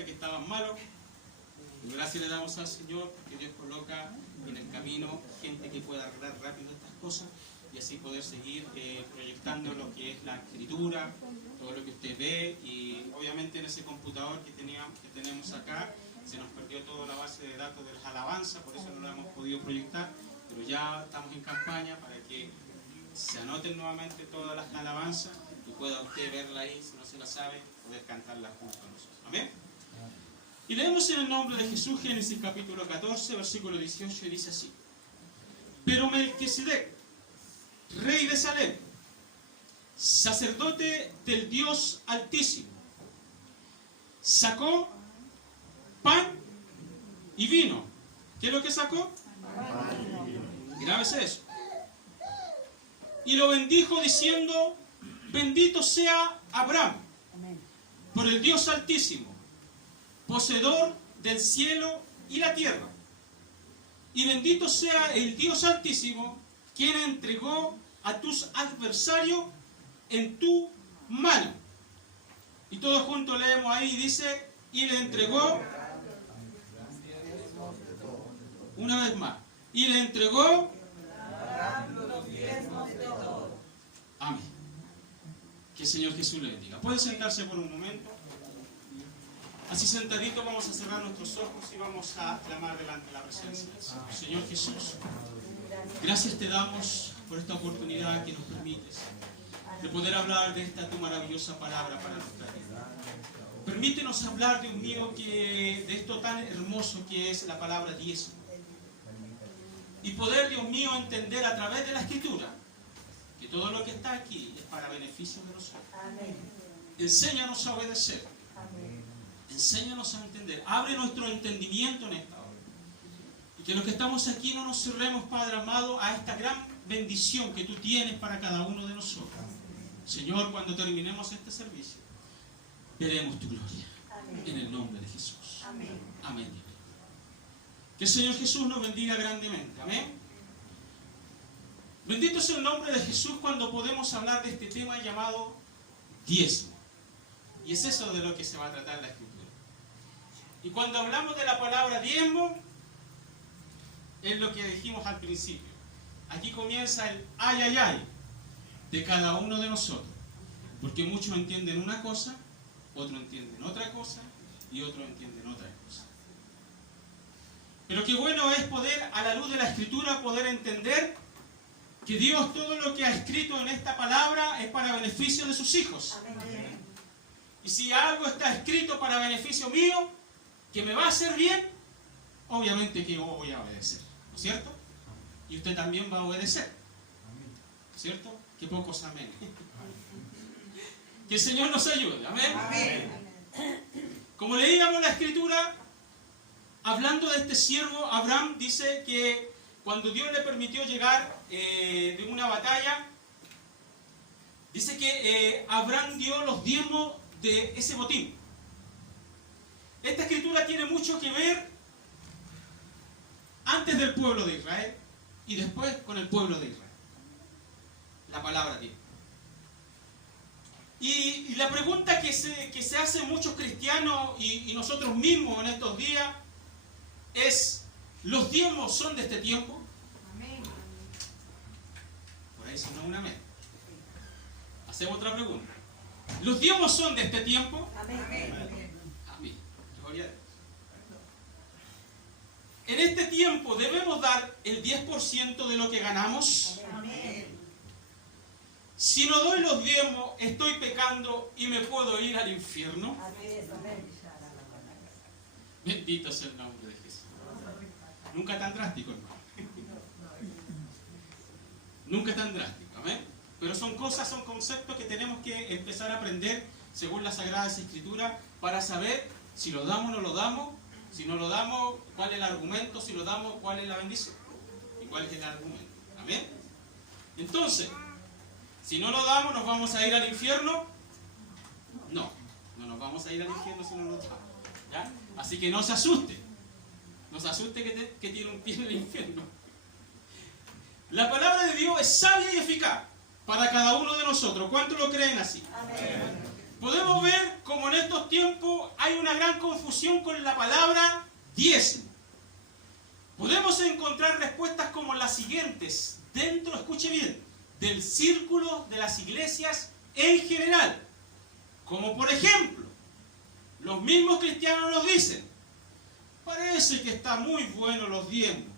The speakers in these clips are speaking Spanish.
de que estaban malos. Y gracias le damos al Señor porque Dios coloca en el camino gente que pueda arreglar rápido estas cosas y así poder seguir proyectando lo que es la escritura, todo lo que usted ve. Y obviamente en ese computador que tenemos acá se nos perdió toda la base de datos de las alabanzas, por eso no lo hemos podido proyectar, pero ya estamos en campaña para que se anoten nuevamente todas las alabanzas y pueda usted verla ahí, si no se la sabe, poder cantarla junto a nosotros. Amén. Y leemos en el nombre de Jesús Génesis capítulo 14, versículo 18, y dice así: Pero Melquisedec, rey de Salem, sacerdote del Dios Altísimo, sacó pan y vino. ¿Qué es lo que sacó? Grábese eso. Y lo bendijo diciendo: Bendito sea Abraham por el Dios Altísimo, poseedor del cielo y la tierra. Y bendito sea el Dios Altísimo, quien entregó a tus adversarios en tu mano. Y todos juntos leemos ahí, dice: y le entregó, una vez más, y le entregó amén. Que el Señor Jesús le bendiga. Puede sentarse por un momento. Así sentadito vamos a cerrar nuestros ojos y vamos a clamar delante de la presencia del Señor. Señor Jesús, gracias te damos por esta oportunidad que nos permites de poder hablar de esta tu maravillosa palabra para nuestra vida. Permítenos hablar, Dios mío, de esto tan hermoso que es la palabra diezmo. Y poder, Dios mío, entender a través de la Escritura que todo lo que está aquí es para beneficio de nosotros. Amén. Enséñanos a obedecer. Amén. Enséñanos a entender. Abre nuestro entendimiento en esta hora. Y que los que estamos aquí no nos cerremos, Padre amado, a esta gran bendición que tú tienes para cada uno de nosotros. Señor, cuando terminemos este servicio, veremos tu gloria. Amén. En el nombre de Jesús. Amén. Amén. Que el Señor Jesús nos bendiga grandemente. Amén. Bendito sea el nombre de Jesús cuando podemos hablar de este tema llamado diezmo. Y es eso de lo que se va a tratar la Escritura. Y cuando hablamos de la palabra diezmo, es lo que dijimos al principio. Aquí comienza el ay, ay, ay de cada uno de nosotros. Porque muchos entienden una cosa, otros entienden otra cosa y otros entienden otra cosa. Pero qué bueno es poder, a la luz de la Escritura, poder entender que Dios todo lo que ha escrito en esta palabra es para beneficio de sus hijos. Amén. Y si algo está escrito para beneficio mío, que me va a hacer bien, obviamente que yo voy a obedecer, ¿no es cierto? Y usted también va a obedecer, ¿no es cierto? Que pocos amén. Que el Señor nos ayude, amén. Amén. Como leíamos la Escritura, hablando de este siervo, Abraham dice que cuando Dios le permitió llegar de una batalla, dice que Abraham dio los diezmos de ese botín. Esta escritura tiene mucho que ver antes del pueblo de Israel y después con el pueblo de Israel. La palabra diezmo. Y la pregunta que se hacen muchos cristianos y nosotros mismos en estos días es: ¿los diezmos son de este tiempo? Amén. Por ahí sonó un amén. Hacemos otra pregunta. ¿Los diezmos son de este tiempo? Amén. Amén. Gloria a Dios. En este tiempo debemos dar el 10% de lo que ganamos. Amén. Si no doy los diezmos, estoy pecando y me puedo ir al infierno. Amén. Bendito sea el nombre de Jesús. Nunca tan drástico, hermano. Nunca tan drástico, amén. Pero son cosas, son conceptos que tenemos que empezar a aprender según las Sagradas Escrituras para saber si lo damos o no lo damos. Si no lo damos, cuál es el argumento. Si lo damos, cuál es la bendición. Y cuál es el argumento. Amén. Entonces, si no lo damos, ¿nos vamos a ir al infierno? No, no nos vamos a ir al infierno si no lo damos. ¿Ya? Así que no se asuste. No se asuste que tiene un pie en el infierno. La palabra de Dios es sabia y eficaz para cada uno de nosotros. ¿Cuántos lo creen así? Amén. podemos ver como en estos tiempos hay una gran confusión con la palabra diezmo. Podemos encontrar respuestas como las siguientes, dentro, escuche bien, del círculo de las iglesias en general. Como por ejemplo, los mismos cristianos nos dicen, parece que está muy bueno los diezmos,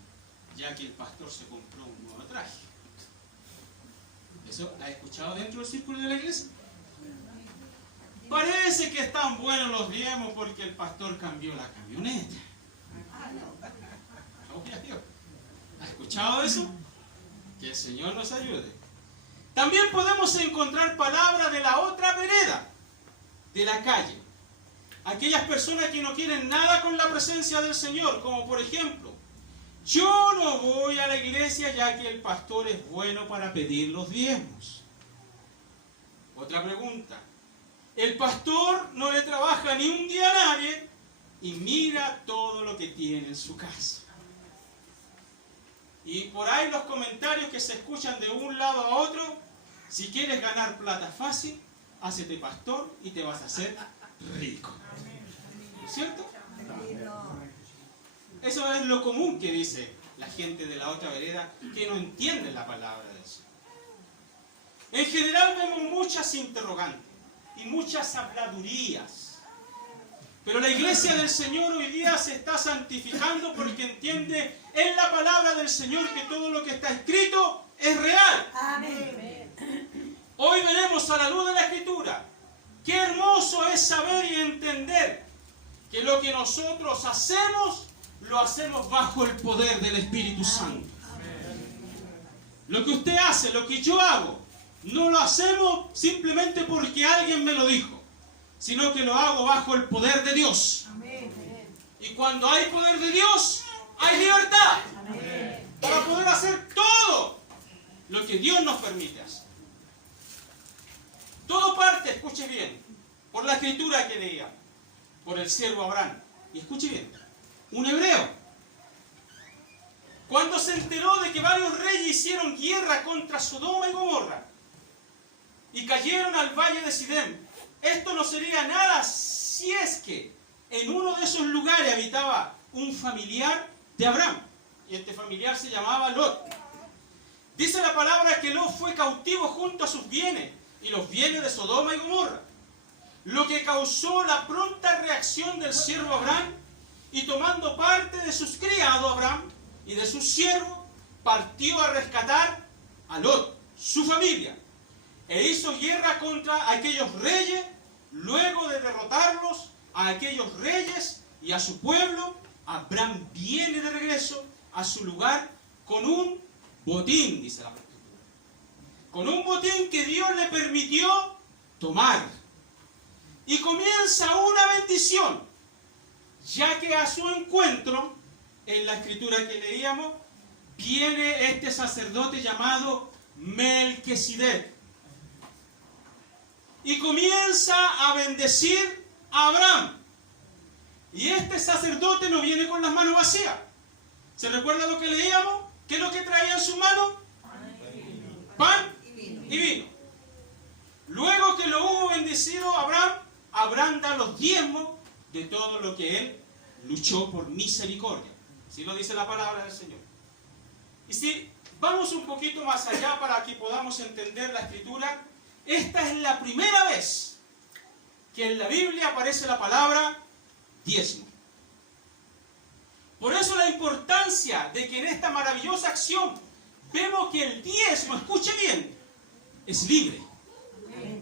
ya que el pastor se compró un nuevo traje. ¿Eso la he escuchado dentro del círculo de la iglesia? Parece que están buenos los diezmos porque el pastor cambió la camioneta. ¿Has escuchado eso? Que el Señor nos ayude. También podemos encontrar palabras de la otra vereda, de la calle. Aquellas personas que no quieren nada con la presencia del Señor, como por ejemplo, yo no voy a la iglesia ya que el pastor es bueno para pedir los diezmos. Otra pregunta. El pastor no le trabaja ni un día a nadie y mira todo lo que tiene en su casa. Y por ahí los comentarios que se escuchan de un lado a otro, si quieres ganar plata fácil, hácete pastor y te vas a hacer rico. ¿Cierto? Eso es lo común que dice la gente de la otra vereda que no entiende la palabra de Dios. En general vemos muchas interrogantes y muchas habladurías. Pero la iglesia del Señor hoy día se está santificando porque entiende en la palabra del Señor que todo lo que está escrito es real. Amén. Hoy veremos a la luz de la Escritura qué hermoso es saber y entender que lo que nosotros hacemos, lo hacemos bajo el poder del Espíritu Santo. Lo que usted hace, lo que yo hago, no lo hacemos simplemente porque alguien me lo dijo, sino que lo hago bajo el poder de Dios. Y cuando hay poder de Dios, hay libertad para poder hacer todo lo que Dios nos permite hacer. Todo parte, escuche bien, por la escritura que leía, por el siervo Abraham. Y escuche bien, un hebreo, cuando se enteró de que varios reyes hicieron guerra contra Sodoma y Gomorra y cayeron al valle de Sidem, esto no sería nada si es que en uno de esos lugares habitaba un familiar de Abraham, y este familiar se llamaba Lot. Dice la palabra que Lot fue cautivo junto a sus bienes y los bienes de Sodoma y Gomorra, lo que causó la pronta reacción del siervo Abraham, y tomando parte de sus criados Abraham y de sus siervos, partió a rescatar a Lot, su familia, e hizo guerra contra aquellos reyes. Luego de derrotarlos a aquellos reyes y a su pueblo, Abraham viene de regreso a su lugar con un botín, dice la Escritura, con un botín que Dios le permitió tomar. Y comienza una bendición, ya que a su encuentro, en la escritura que leíamos, viene este sacerdote llamado Melquisedec. Y comienza a bendecir a Abraham. Y este sacerdote no viene con las manos vacías. ¿Se recuerda lo que leíamos? ¿Qué es lo que traía en su mano? Pan y vino. Luego que lo hubo bendecido Abraham, Abraham da los diezmos de todo lo que él luchó por misericordia. Así lo dice la palabra del Señor. Y si vamos un poquito más allá para que podamos entender la escritura, esta es la primera vez que en la Biblia aparece la palabra diezmo. Por eso la importancia de que en esta maravillosa acción vemos que el diezmo, escuche bien, es libre.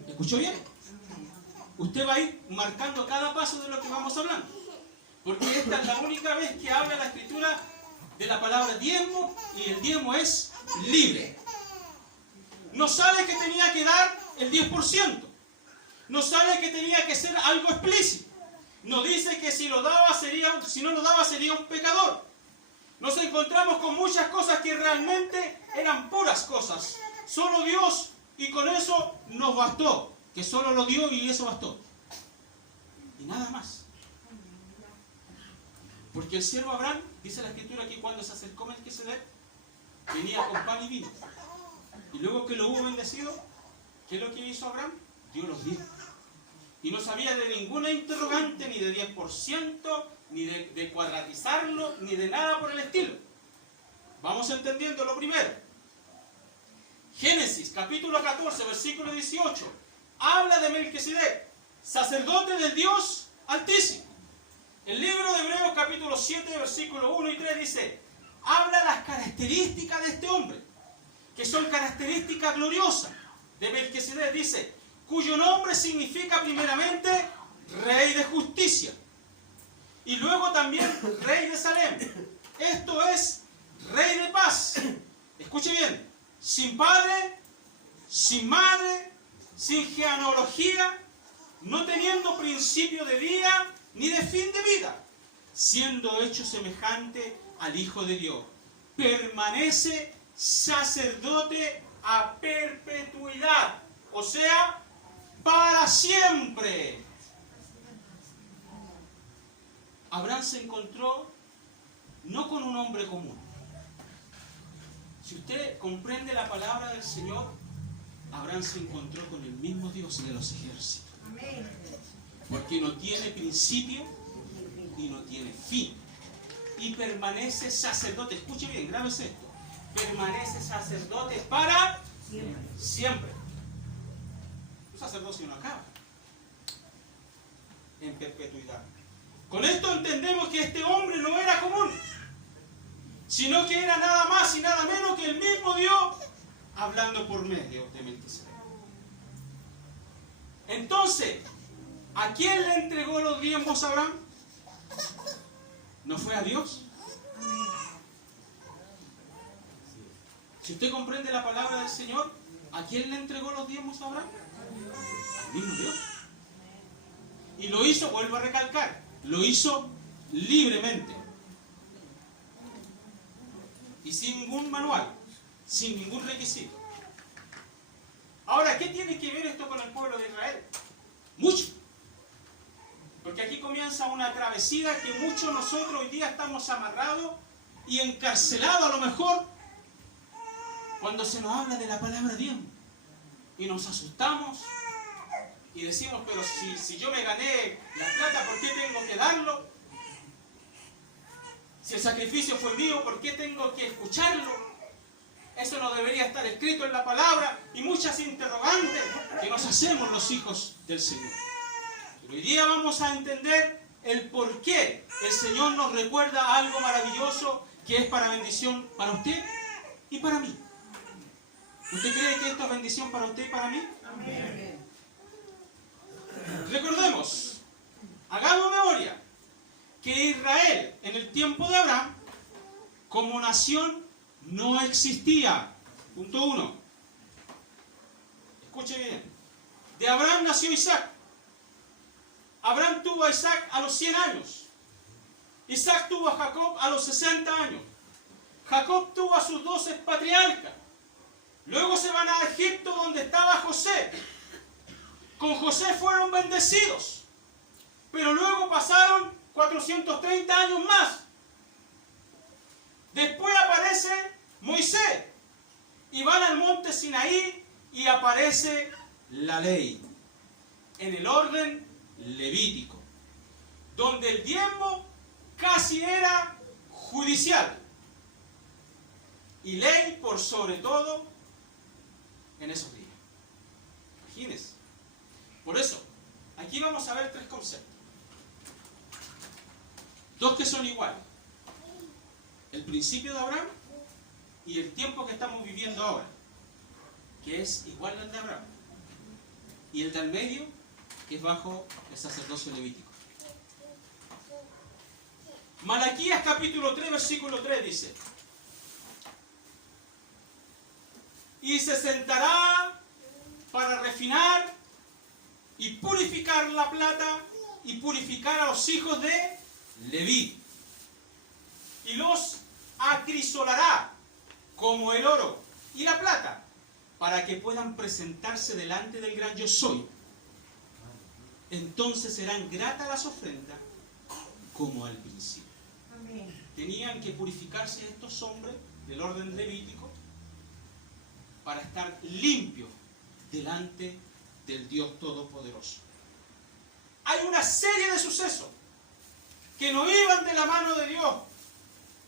¿Escuchó bien? Usted va a ir marcando cada paso de lo que vamos hablando, porque esta es la única vez que habla la escritura de la palabra diezmo, y el diezmo es libre. No sabe que tenía que dar el 10%. No sabe que tenía que ser algo explícito. No dice que si no lo daba sería un pecador. Nos encontramos con muchas cosas que realmente eran puras cosas. Solo Dios, y con eso nos bastó. Que solo lo dio y eso bastó. Y nada más. Porque el siervo Abraham, dice la escritura que cuando se acercó Melquisedec, venía con pan y vino. Y luego que lo hubo bendecido, ¿qué es lo que hizo Abraham? Dio los diezmos. Y no sabía de ninguna interrogante, ni de 10%, ni de cuadratizarlo, ni de nada por el estilo. Vamos entendiendo lo primero. Génesis, capítulo 14, versículo 18. Habla de Melquisedec, sacerdote del Dios Altísimo. El libro de Hebreos, capítulo 7, versículo 1 y 3 dice, habla las características de este hombre, que son características gloriosas de Melquisedec. Dice, cuyo nombre significa primeramente Rey de Justicia, y luego también Rey de Salem. Esto es Rey de Paz. Escuche bien, sin padre, sin madre, sin genealogía, no teniendo principio de día ni de fin de vida, siendo hecho semejante al Hijo de Dios. Permanece sacerdote a perpetuidad, o sea, para siempre. Abraham se encontró no con un hombre común. Si usted comprende la palabra del Señor, Abraham se encontró con el mismo Dios de los ejércitos. Porque no tiene principio y no tiene fin. Y permanece sacerdote. Escuche bien, grábese esto. Permanece sacerdote para siempre. Un sacerdocio no acaba. En perpetuidad. Con esto entendemos que este hombre no era común, sino que era nada más y nada menos que el mismo Dios hablando por medio de Melquisedec. Entonces, ¿a quién le entregó los diezmos a Abraham? ¿No fue a Dios? Si usted comprende la palabra del Señor, ¿a quién le entregó los diezmos a Abraham? Al mismo Dios. Y lo hizo, vuelvo a recalcar, lo hizo libremente. Y sin ningún manual, sin ningún requisito. Ahora, ¿qué tiene que ver esto con el pueblo de Israel? Mucho. Porque aquí comienza una travesía que muchos nosotros hoy día estamos amarrados y encarcelados a lo mejor cuando se nos habla de la palabra diezmo. Y nos asustamos y decimos, pero si yo me gané la plata, ¿por qué tengo que darlo? Si el sacrificio fue mío, ¿por qué tengo que escucharlo? Eso no debería estar escrito en la palabra, y muchas interrogantes que nos hacemos los hijos del Señor. Pero hoy día vamos a entender el por qué el Señor nos recuerda algo maravilloso que es para bendición para usted y para mí. ¿Usted cree que esto es bendición para usted y para mí? Amén. Recordemos, hagamos memoria, que Israel en el tiempo de Abraham como nación no existía. Punto 1. Escuche bien. De Abraham nació Isaac. Abraham tuvo a Isaac a los 100 años. Isaac tuvo a Jacob a los 60 años. Jacob tuvo a sus 12 patriarcas. Luego se van a Egipto, donde estaba José. Con José fueron bendecidos. Pero luego pasaron 430 años más. Después aparece Moisés. Y van al monte Sinaí y aparece la ley. En el orden levítico. Donde el diezmo casi era judicial. Y ley por sobre todo en esos días. Imagínense. Por eso, aquí vamos a ver tres conceptos. Dos que son iguales. El principio de Abraham y el tiempo que estamos viviendo ahora, que es igual al de Abraham. Y el del medio, que es bajo el sacerdocio levítico. Malaquías capítulo 3, versículo 3 dice: y se sentará para refinar y purificar la plata y purificar a los hijos de Leví. Y los acrisolará como el oro y la plata, para que puedan presentarse delante del gran yo soy. Entonces serán gratas las ofrendas como al principio. Amén. Tenían que purificarse estos hombres del orden levítico para estar limpios delante del Dios Todopoderoso. hay una serie de sucesos que no iban de la mano de Dios.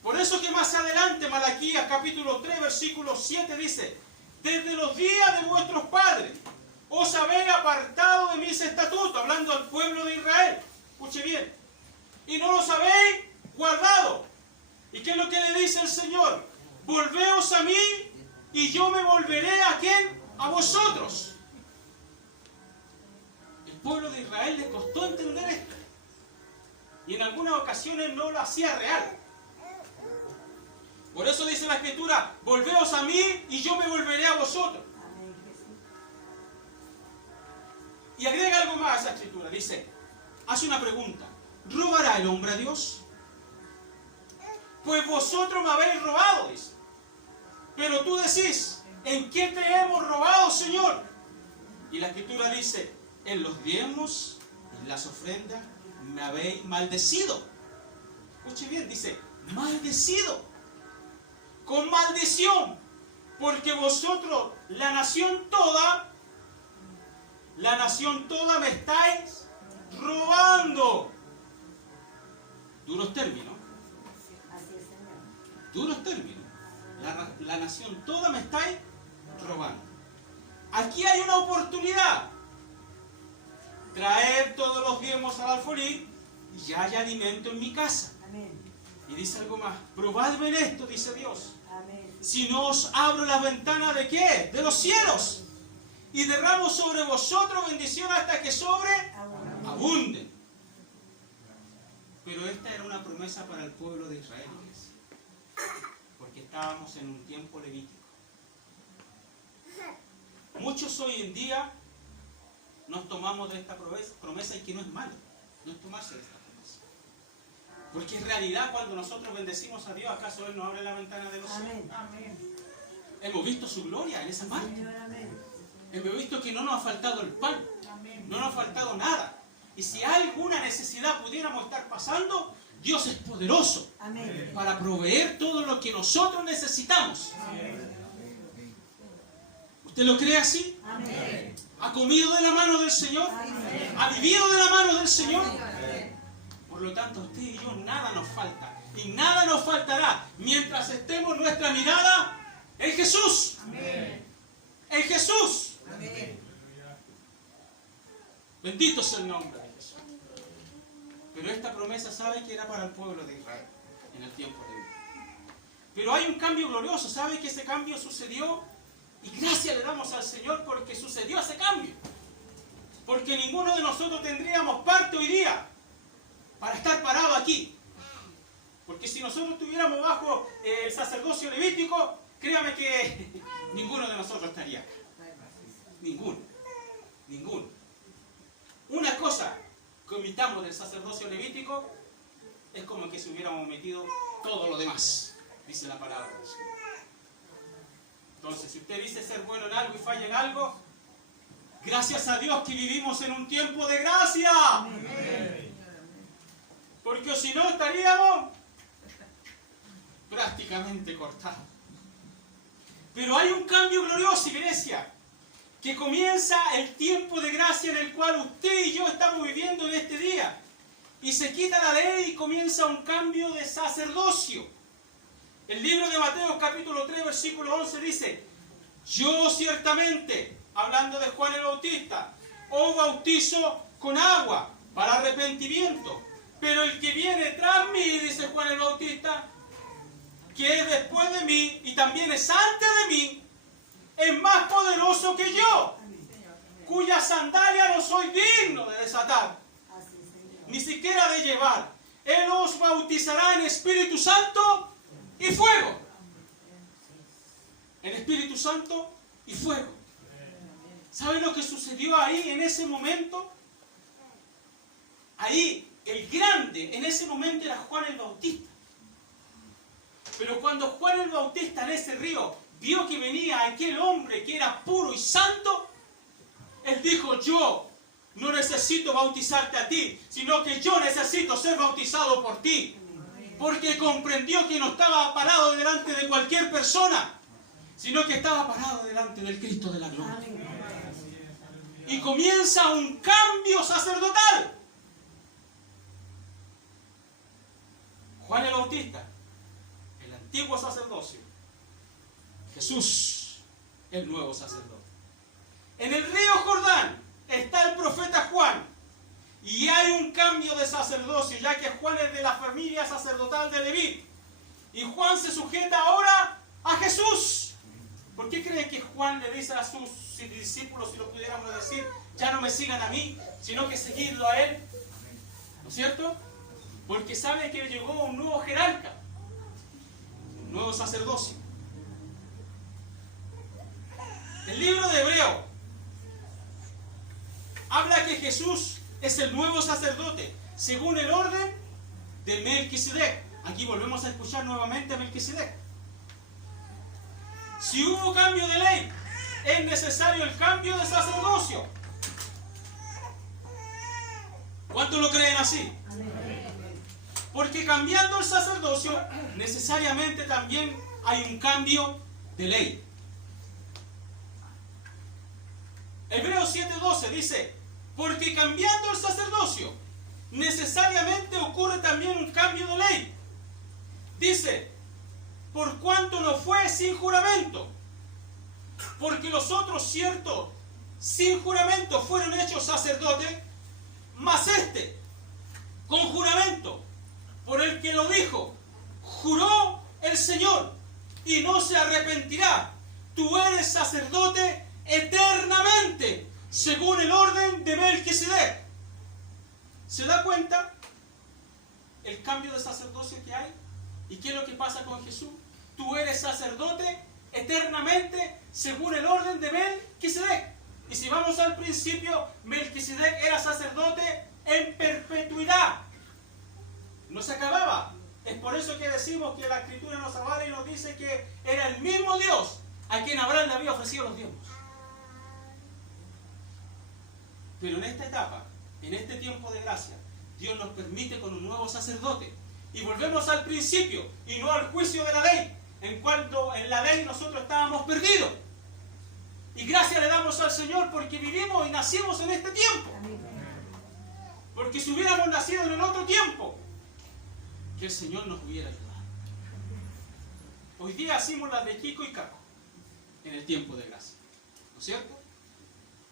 Por eso que más adelante Malaquías capítulo 3 versículo 7 dice: desde los días de vuestros padres os habéis apartado de mis estatutos, hablando al pueblo de Israel. Escuche bien. Y no los habéis guardado. ¿Y qué es lo que le dice el Señor? Volveos a mí y yo me volveré ¿a quién? A vosotros. El pueblo de Israel le costó entender esto. Y en algunas ocasiones no lo hacía real. Por eso dice la Escritura: volveos a mí y yo me volveré a vosotros. Y agrega algo más a esa Escritura. Dice, hace una pregunta: ¿robará el hombre a Dios? Pues vosotros me habéis robado, dice. Pero tú decís: ¿en qué te hemos robado, Señor? Y la Escritura dice: en los diezmos, en las ofrendas, me habéis maldecido. Escuche bien, dice, maldecido. Con maldición. Porque vosotros, la nación toda me estáis robando. Duros términos. Duros términos. La nación toda me estáis robando. Aquí hay una oportunidad. Traer todos los diezmos al alfolí y ya hay alimento en mi casa. Amén. Y dice algo más: probadme en esto, dice Dios. Amén. Si no os abro las ventanas de ¿qué? De los cielos. Y derramo sobre vosotros bendición hasta que sobreabunden. Pero esta era una promesa para el pueblo de Israel. Porque estábamos en un tiempo levítico. Muchos hoy en día nos tomamos de esta promesa, y que no es malo, no es tomarse de esta promesa. Porque en realidad cuando nosotros bendecimos a Dios, ¿acaso Él nos abre la ventana de los cielos? Amén. Hemos visto su gloria en esa parte. Hemos visto que no nos ha faltado el pan, no nos ha faltado nada. Y si alguna necesidad pudiéramos estar pasando, Dios es poderoso para proveer todo lo que nosotros necesitamos. ¿Usted lo cree así? Amén. ¿Ha comido de la mano del Señor? Amén. ¿Ha vivido de la mano del Señor? Amén. Por lo tanto, usted y yo nada nos falta. Y nada nos faltará mientras estemos nuestra mirada en Jesús. Amén. En Jesús. Amén. Bendito sea el nombre de Jesús. Pero esta promesa, ¿sabe que era para el pueblo de Israel en el tiempo de hoy? Pero hay un cambio glorioso. ¿Sabe que ese cambio sucedió? Y gracias le damos al Señor porque sucedió ese cambio. Porque ninguno de nosotros tendríamos parte hoy día para estar parado aquí. Porque si nosotros estuviéramos bajo el sacerdocio levítico, créame que ninguno de nosotros estaría acá. Ninguno. Ninguno. Una cosa que omitamos del sacerdocio levítico es como que si hubiéramos omitido todo lo demás, dice la palabra del Señor. Entonces, si usted dice ser bueno en algo y falla en algo, gracias a Dios que vivimos en un tiempo de gracia. Amén. Porque si no estaríamos prácticamente cortados. Pero hay un cambio glorioso, iglesia, que comienza el tiempo de gracia en el cual usted y yo estamos viviendo en este día. Y se quita la ley y comienza un cambio de sacerdocio. El libro de Mateo capítulo 3 versículo 11 dice: yo ciertamente, hablando de Juan el Bautista, os bautizo con agua para arrepentimiento, pero el que viene tras mí, dice Juan el Bautista, que es después de mí y también es antes de mí, es más poderoso que yo, cuya sandalia no soy digno de desatar, ni siquiera de llevar. Él os bautizará en Espíritu Santo y fuego. En Espíritu Santo y fuego. ¿Saben lo que sucedió ahí en ese momento? Ahí, el grande en ese momento era Juan el Bautista. Pero cuando Juan el Bautista en ese río vio que venía aquel hombre que era puro y santo, él dijo: yo no necesito bautizarte a ti, sino que yo necesito ser bautizado por ti. Porque comprendió que no estaba parado delante de cualquier persona, sino que estaba parado delante del Cristo de la gloria. Y comienza un cambio sacerdotal. Juan el Bautista, el antiguo sacerdocio. Jesús, el nuevo sacerdote. En el río Jordán está el profeta Juan. Y hay un cambio de sacerdocio, ya que Juan es de la familia sacerdotal de Leví. Y Juan se sujeta ahora a Jesús. ¿Por qué creen que Juan le dice a sus discípulos, si lo pudiéramos decir, ya no me sigan a mí, sino que seguidlo a él? ¿No es cierto? Porque sabe que llegó un nuevo jerarca, un nuevo sacerdocio. El libro de Hebreo habla que Jesús es el nuevo sacerdote, según el orden de Melquisedec. Aquí volvemos a escuchar nuevamente a Melquisedec. Si hubo cambio de ley, es necesario el cambio de sacerdocio. ¿Cuántos lo creen así? Porque cambiando el sacerdocio, necesariamente también hay un cambio de ley. Hebreos 7:12 dice: porque cambiando el sacerdocio, necesariamente ocurre también un cambio de ley. Dice: por cuanto no fue sin juramento, porque los otros, cierto, sin juramento fueron hechos sacerdotes, mas este, con juramento, por el que lo dijo, juró el Señor, y no se arrepentirá. Tú eres sacerdote eternamente, según el orden de Melquisedec. ¿Se da cuenta el cambio de sacerdocio que hay? ¿Y qué es lo que pasa con Jesús? Tú eres sacerdote eternamente, según el orden de Melquisedec. Y si vamos al principio, Melquisedec era sacerdote en perpetuidad. No se acababa. Es por eso que decimos que la Escritura nos avala y nos dice que era el mismo Dios a quien Abraham le había ofrecido los diezmos. Pero en esta etapa, en este tiempo de gracia, Dios nos permite con un nuevo sacerdote. Y volvemos al principio y no al juicio de la ley, en cuanto en la ley nosotros estábamos perdidos. Y gracias le damos al Señor porque vivimos y nacimos en este tiempo. Porque si hubiéramos nacido en el otro tiempo, que el Señor nos hubiera ayudado. Hoy día hacemos las de Kiko y Caco en el tiempo de gracia. ¿No es cierto?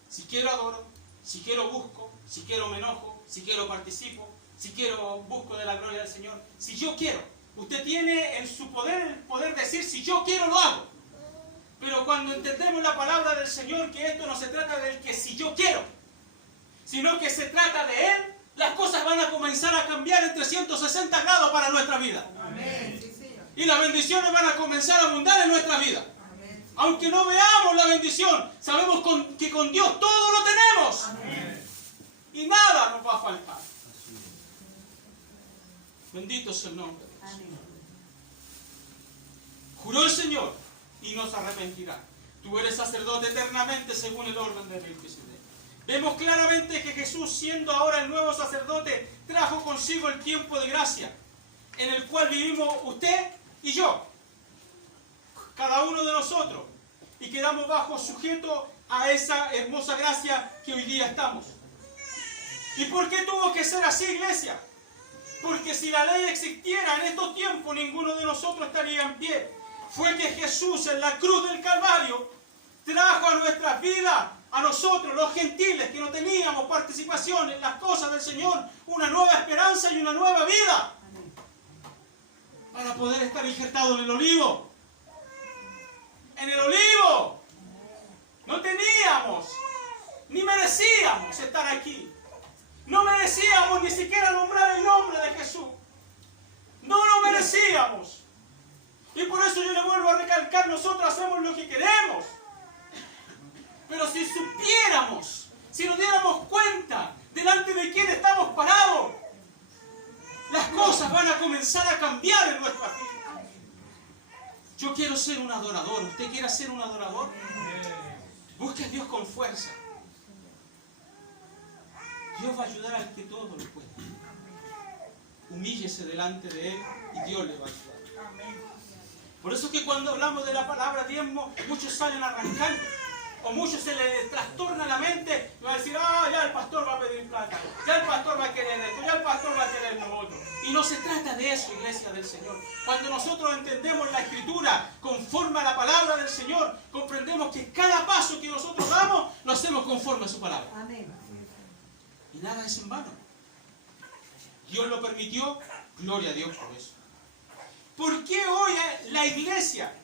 Si quiero adoro, si quiero busco, si quiero me enojo, si quiero participo, si quiero busco de la gloria del Señor. Si yo quiero, usted tiene en su poder el poder decir si yo quiero lo hago. Pero cuando entendemos la palabra del Señor, que esto no se trata del que si yo quiero, sino que se trata de Él, las cosas van a comenzar a cambiar en 360 grados para nuestra vida. Amén. Y las bendiciones van a comenzar a abundar en nuestra vida. Amén. Aunque no veamos la bendición, sabemos que con Dios todo lo tenemos. Amén. Y nada nos va a faltar. Bendito sea el nombre de Dios. Amén. Juró el Señor y no se arrepentirá. Tú eres sacerdote eternamente según el orden de Melquisedec. Vemos claramente que Jesús, siendo ahora el nuevo sacerdote, trajo consigo el tiempo de gracia, en el cual vivimos usted y yo, cada uno de nosotros, y quedamos bajo sujeto a esa hermosa gracia que hoy día estamos. ¿Y por qué tuvo que ser así, iglesia? Porque si la ley existiera en estos tiempos, ninguno de nosotros estaría en pie. Fue que Jesús en la cruz del Calvario trajo a nuestras vidas, a nosotros los gentiles que no teníamos participación en las cosas del Señor, una nueva esperanza y una nueva vida. Para poder estar injertados en el olivo. En el olivo. No teníamos, ni merecíamos estar aquí. No merecíamos ni siquiera nombrar el nombre de Jesús. No lo merecíamos. Y por eso yo le vuelvo a recalcar, nosotros hacemos lo que queremos. Pero si supiéramos, si nos diéramos cuenta delante de quién estamos parados, las cosas van a comenzar a cambiar en nuestra vida. Yo quiero ser un adorador. ¿Usted quiere ser un adorador? Busque a Dios con fuerza. Dios va a ayudar al que todo lo pueda. Humíllese delante de Él y Dios le va a ayudar. Por eso es que cuando hablamos de la palabra diezmo, muchos salen arrancando. O muchos se les trastorna la mente y van a decir, ya el pastor va a pedir plata, ya el pastor va a querer esto, ya el pastor va a querer lo otro. Y no se trata de eso, iglesia del Señor. Cuando nosotros entendemos la Escritura conforme a la palabra del Señor, comprendemos que cada paso que nosotros damos, lo hacemos conforme a su palabra. Amén. Y nada es en vano. Dios lo permitió, gloria a Dios por eso. ¿Por qué hoy la iglesia,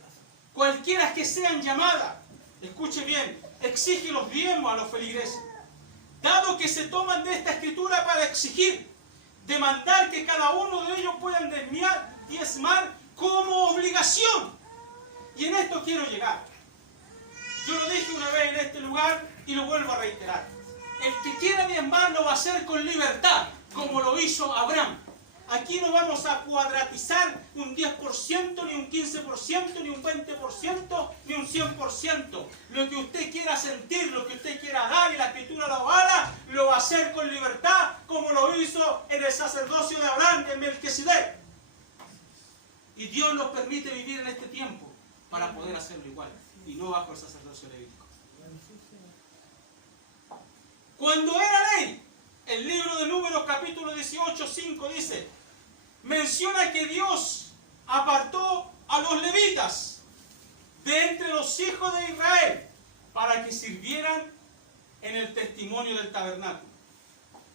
cualquiera que sean llamadas, escuche bien, exige los diezmos a los feligreses? Dado que se toman de esta Escritura para exigir, demandar que cada uno de ellos puedan diezmar como obligación. Y en esto quiero llegar. Yo lo dije una vez en este lugar y lo vuelvo a reiterar. El que quiera diezmar lo va a hacer con libertad, como lo hizo Abraham. Aquí no vamos a cuadratizar un 10%, ni un 15%, ni un 20%, ni un 100%. Lo que usted quiera sentir, lo que usted quiera dar, y la Escritura lo avala, lo va a hacer con libertad, como lo hizo en el sacerdocio de Abraham, en Melquisedec. Y Dios nos permite vivir en este tiempo para poder hacerlo igual, y no bajo el sacerdocio levítico. Cuando era ley, el libro de Números capítulo 18, 5 dice, menciona que Dios apartó a los levitas de entre los hijos de Israel para que sirvieran en el testimonio del tabernáculo.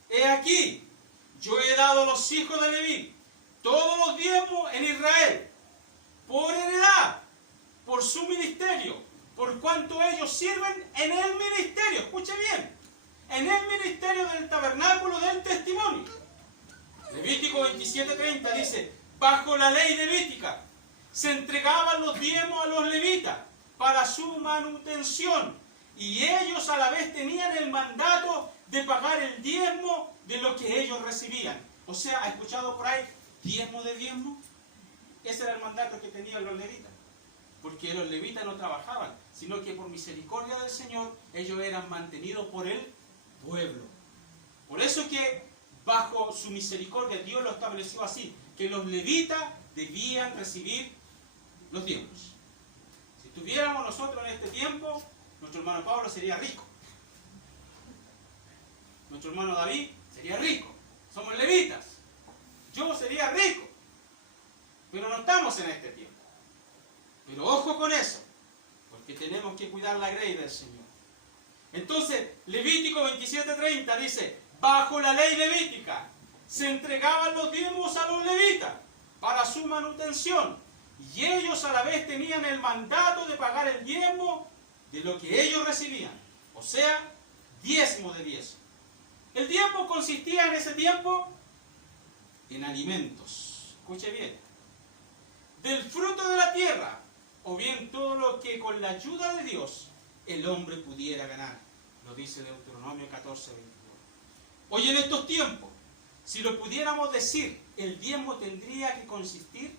He aquí, yo he dado a los hijos de Leví todos los diezmos en Israel, por heredad, por su ministerio, por cuanto ellos sirven en el ministerio, escuche bien, en el ministerio del tabernáculo del testimonio. Levítico 27:30 dice, bajo la ley levítica se entregaban los diezmos a los levitas para su manutención, y ellos a la vez tenían el mandato de pagar el diezmo de lo que ellos recibían. O sea, ¿ha escuchado por ahí diezmo de diezmo? Ese era el mandato que tenían los levitas, porque los levitas no trabajaban, sino que por misericordia del Señor ellos eran mantenidos por el pueblo. Por eso que bajo su misericordia Dios lo estableció así, que los levitas debían recibir los diezmos. Si tuviéramos nosotros en este tiempo, nuestro hermano Pablo sería rico. Nuestro hermano David sería rico. Somos levitas. Yo sería rico. Pero no estamos en este tiempo. Pero ojo con eso, porque tenemos que cuidar la grey del Señor. Entonces, Levítico 27:30 dice, bajo la ley levítica se entregaban los diezmos a los levitas para su manutención, y ellos a la vez tenían el mandato de pagar el diezmo de lo que ellos recibían, o sea, diezmo de diezmo. El diezmo consistía en ese tiempo en alimentos, escuche bien, del fruto de la tierra, o bien todo lo que con la ayuda de Dios el hombre pudiera ganar. Lo dice Deuteronomio 14:22. Hoy en estos tiempos, si lo pudiéramos decir, el diezmo tendría que consistir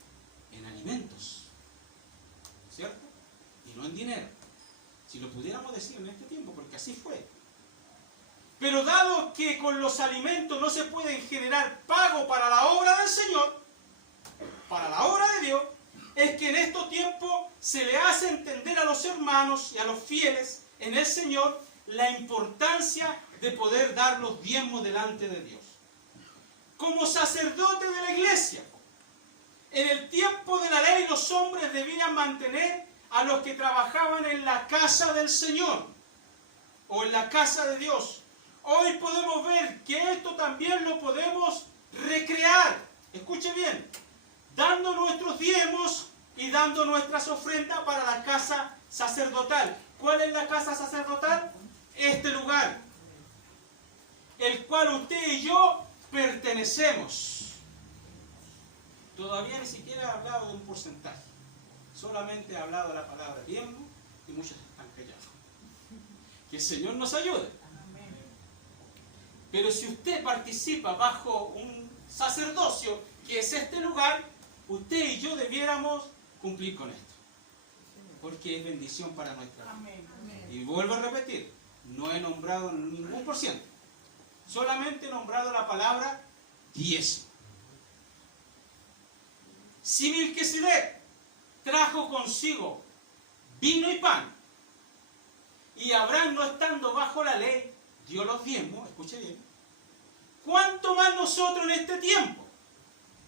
en alimentos, ¿cierto? Y no en dinero. Si lo pudiéramos decir en este tiempo, porque así fue. Pero dado que con los alimentos no se puede generar pago para la obra del Señor, para la obra de Dios, es que en estos tiempos se le hace entender a los hermanos y a los fieles en el Señor la importancia de poder dar los diezmos delante de Dios. Como sacerdote de la iglesia, en el tiempo de la ley los hombres debían mantener a los que trabajaban en la casa del Señor o en la casa de Dios. Hoy podemos ver que esto también lo podemos recrear. Escuche bien, dando nuestros diezmos y dando nuestras ofrendas para la casa sacerdotal. ¿Cuál es la casa sacerdotal? Este lugar, el cual usted y yo pertenecemos. Todavía ni siquiera he hablado de un porcentaje, solamente he hablado de la palabra diezmo y muchos están callados. Que el Señor nos ayude. Pero si usted participa bajo un sacerdocio, que es este lugar, usted y yo debiéramos cumplir con esto, porque es bendición para nuestra vida. Y vuelvo a repetir, no he nombrado ningún por ciento, solamente he nombrado la palabra diezmo. Si Melquisedec trajo consigo vino y pan, y Abraham, no estando bajo la ley, dio los diezmos, escuche bien, ¿cuánto más nosotros en este tiempo?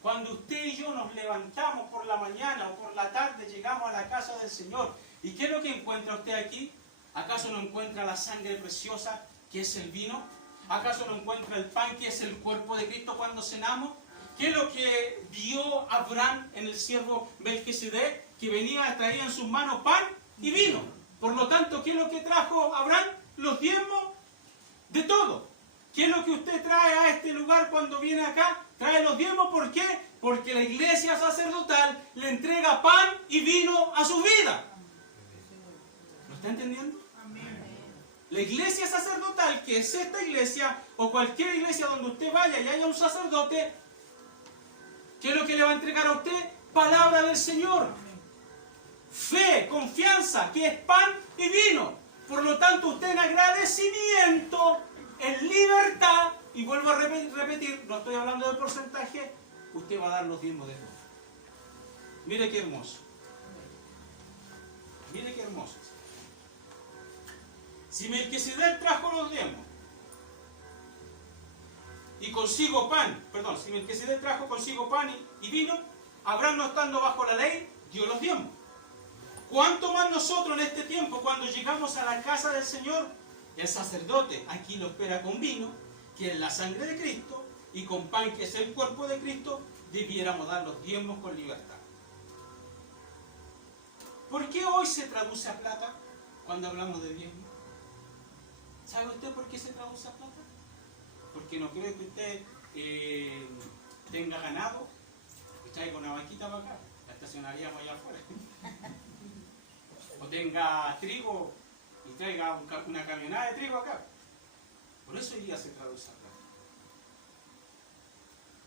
Cuando usted y yo nos levantamos por la mañana o por la tarde, llegamos a la casa del Señor. ¿Y qué es lo que encuentra usted aquí? ¿Acaso no encuentra la sangre preciosa que es el vino? ¿Acaso no encuentra el pan que es el cuerpo de Cristo cuando cenamos? ¿Qué es lo que vio Abraham en el siervo Melquisedec? Que venía, traía en sus manos pan y vino. Por lo tanto, ¿qué es lo que trajo Abraham? Los diezmos de todo. ¿Qué es lo que usted trae a este lugar cuando viene acá? Trae los diezmos, ¿por qué? Porque la iglesia sacerdotal le entrega pan y vino a su vida. ¿Lo está entendiendo? La iglesia sacerdotal, que es esta iglesia, o cualquier iglesia donde usted vaya y haya un sacerdote, ¿qué es lo que le va a entregar a usted? Palabra del Señor. Fe, confianza, que es pan y vino. Por lo tanto, usted en agradecimiento, en libertad, y vuelvo a repetir, no estoy hablando de porcentaje, usted va a dar los diezmos de todo. Mire qué hermoso. Mire qué hermoso. Si Melquisedec trajo los diezmos y consigo pan, perdón, si Melquisedec trajo consigo pan y vino, Abraham no estando bajo la ley, dio los diezmos. ¿Cuánto más nosotros en este tiempo, cuando llegamos a la casa del Señor, el sacerdote aquí lo espera con vino, que es la sangre de Cristo, y con pan, que es el cuerpo de Cristo, debiéramos dar los diezmos con libertad? ¿Por qué hoy se traduce a plata cuando hablamos de diezmos? ¿Sabe usted por qué se traduce a plata? Porque no creo que usted tenga ganado y traiga una vaquita para acá, la estacionaríamos allá afuera. O tenga trigo y traiga una camionada de trigo acá. Por eso hoy día se traduce a plata.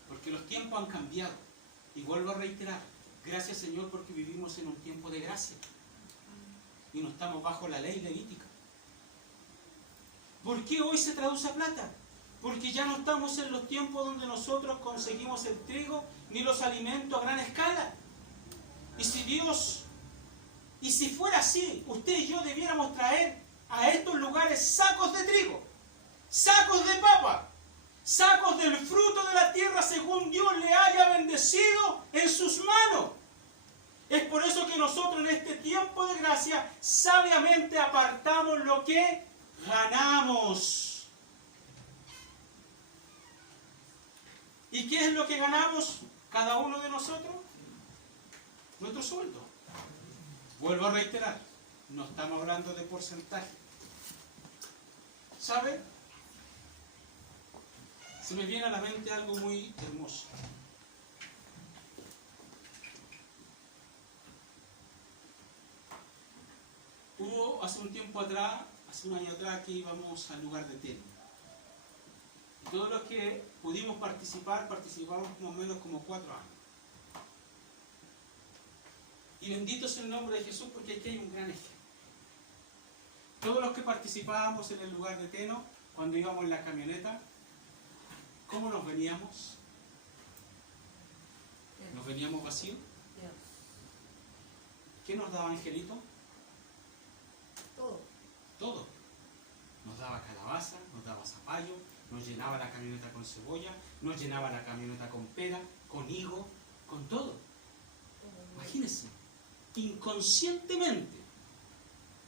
Porque los tiempos han cambiado. Y vuelvo a reiterar, gracias Señor porque vivimos en un tiempo de gracia. Y no estamos bajo la ley levítica. ¿Por qué hoy se traduce a plata? Porque ya no estamos en los tiempos donde nosotros conseguimos el trigo ni los alimentos a gran escala. Y si fuera así, usted y yo debiéramos traer a estos lugares sacos de trigo, sacos de papa, sacos del fruto de la tierra según Dios le haya bendecido en sus manos. Es por eso que nosotros en este tiempo de gracia sabiamente apartamos lo que ganamos. ¿Y qué es lo que ganamos cada uno de nosotros? Nuestro sueldo. Vuelvo a reiterar, no estamos hablando de porcentaje. ¿Sabe? Se me viene a la mente algo muy hermoso. Hubo hace un tiempo atrás, hace un año atrás, que íbamos al lugar de Teno. Todos los que pudimos participar, participamos más o menos como 4 años. Y bendito es el nombre de Jesús porque aquí hay un gran ejemplo. Todos los que participábamos en el lugar de Teno, cuando íbamos en la camioneta, ¿cómo nos veníamos? ¿Nos veníamos vacíos? ¿Qué nos daba Angelito? Todo. Todo. Nos daba calabaza, nos daba zapallo, nos llenaba la camioneta con cebolla, nos llenaba la camioneta con pera, con higo, con todo. Imagínense, inconscientemente,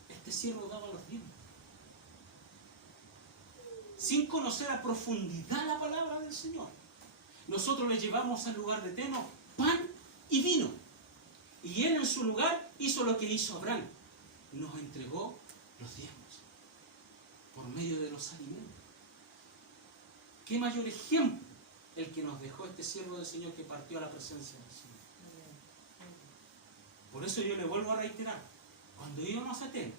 este siervo daba los diezmos. Sin conocer a profundidad la palabra del Señor. Nosotros le llevamos al lugar de Teno pan y vino. Y él en su lugar hizo lo que hizo Abraham. Nos entregó los diezmos por medio de los alimentos. ¿Qué mayor ejemplo el que nos dejó este siervo del Señor que partió a la presencia del Señor? Por eso yo le vuelvo a reiterar, cuando íbamos a Teno,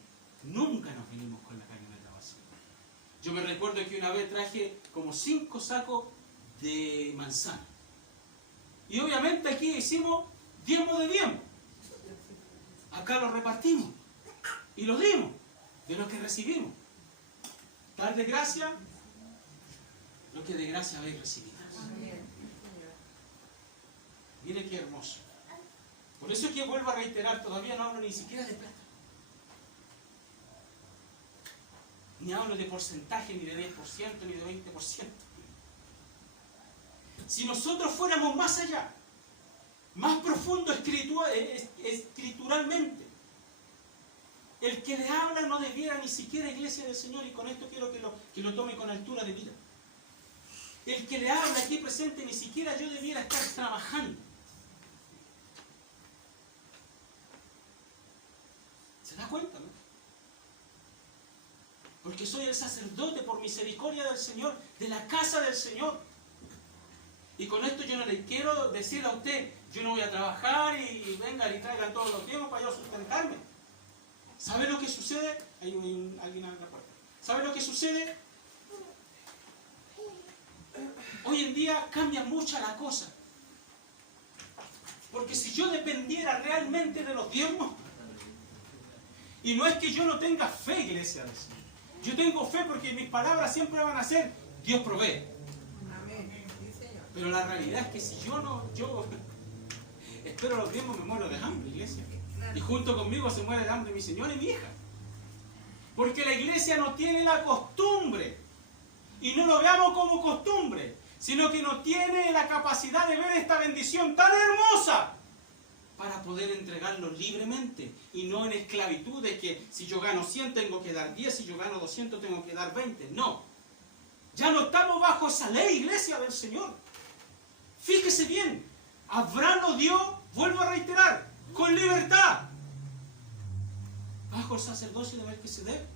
nunca nos vinimos con la camioneta vacía. Yo me recuerdo que una vez traje como 5 sacos de manzana. Y obviamente aquí hicimos diezmo de diezmo. Acá lo repartimos y lo dimos de lo que recibimos. Dar de gracia lo que de gracia habéis recibido. Mire qué hermoso. Por eso es que vuelvo a reiterar, todavía no hablo ni siquiera de plata. Ni hablo de porcentaje, ni de 10%, ni de 20%. Si nosotros fuéramos más allá, más profundo escrituralmente. El que le habla no debiera ni siquiera iglesia del Señor, y con esto quiero que lo tome con altura de vida. El que le habla aquí presente, ni siquiera yo debiera estar trabajando. ¿Se da cuenta, no? Porque soy el sacerdote por misericordia del Señor, de la casa del Señor. Y con esto yo no le quiero decir a usted, yo no voy a trabajar y vengan y traigan todos los tiempos para yo sustentarme. ¿Sabe lo que sucede? Hay alguien en la puerta. ¿Sabe lo que sucede? Hoy en día cambia mucho la cosa. Porque si yo dependiera realmente de los diezmos, y no es que yo no tenga fe, iglesia del Señor. Yo tengo fe porque mis palabras siempre van a ser, Dios provee. Pero la realidad es que si yo espero los diezmos, me muero de hambre, iglesia. Y junto conmigo se muere de hambre mi señora y mi hija. Porque la iglesia no tiene la costumbre, y no lo veamos como costumbre, sino que no tiene la capacidad de ver esta bendición tan hermosa para poder entregarlo libremente y no en esclavitud de que si yo gano 100 tengo que dar 10, si yo gano 200 tengo que dar 20. No. Ya no estamos bajo esa ley, iglesia del Señor. Fíjese bien, Abraham lo dio, vuelvo a reiterar, con libertad, bajo el sacerdocio de Melquisedec,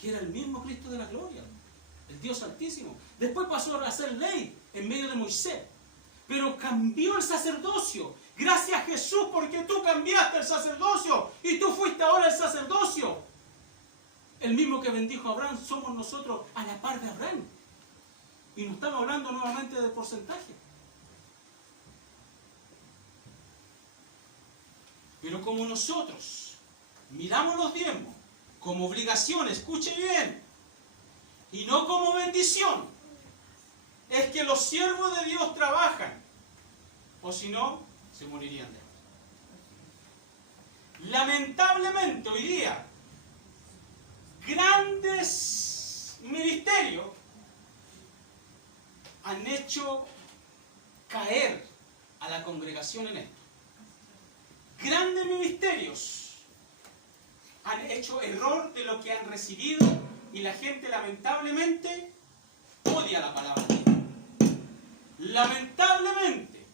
que era el mismo Cristo de la gloria, el Dios Altísimo. Después pasó a ser ley en medio de Moisés, pero cambió el sacerdocio. Gracias a Jesús, porque tú cambiaste el sacerdocio y tú fuiste ahora el sacerdocio. El mismo que bendijo a Abraham somos nosotros a la par de Abraham. Y no estamos hablando nuevamente de porcentaje. Pero como nosotros miramos los diezmos como obligación, escuche bien, y no como bendición, es que los siervos de Dios trabajan, o si no, se morirían de hambre. Lamentablemente hoy día, grandes ministerios han hecho caer a la congregación en esto. Grandes ministerios han hecho error de lo que han recibido y la gente lamentablemente odia la palabra de Dios. Lamentablemente,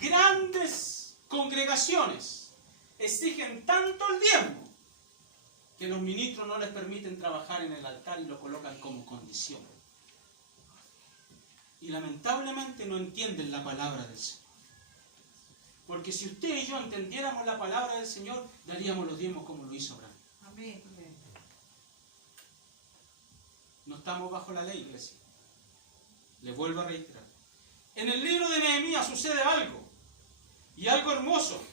grandes congregaciones exigen tanto el diezmo que los ministros no les permiten trabajar en el altar y lo colocan como condición. Y lamentablemente no entienden la palabra del Señor. Porque si usted y yo entendiéramos la palabra del Señor, daríamos los diezmos como lo hizo Abraham. Amén. No estamos bajo la ley, iglesia. Les vuelvo a reiterar. En el libro de Nehemías sucede algo, y algo hermoso.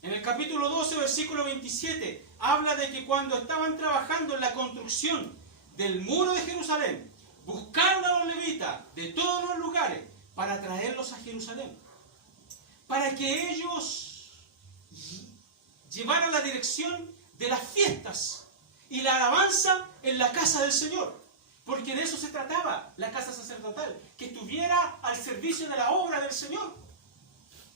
En el capítulo 12, versículo 27, habla de que cuando estaban trabajando en la construcción del muro de Jerusalén, buscaron a los levitas de todos los lugares para traerlos a Jerusalén, para que ellos llevaran la dirección de las fiestas y la alabanza en la casa del Señor. Porque de eso se trataba la casa sacerdotal, que estuviera al servicio de la obra del Señor.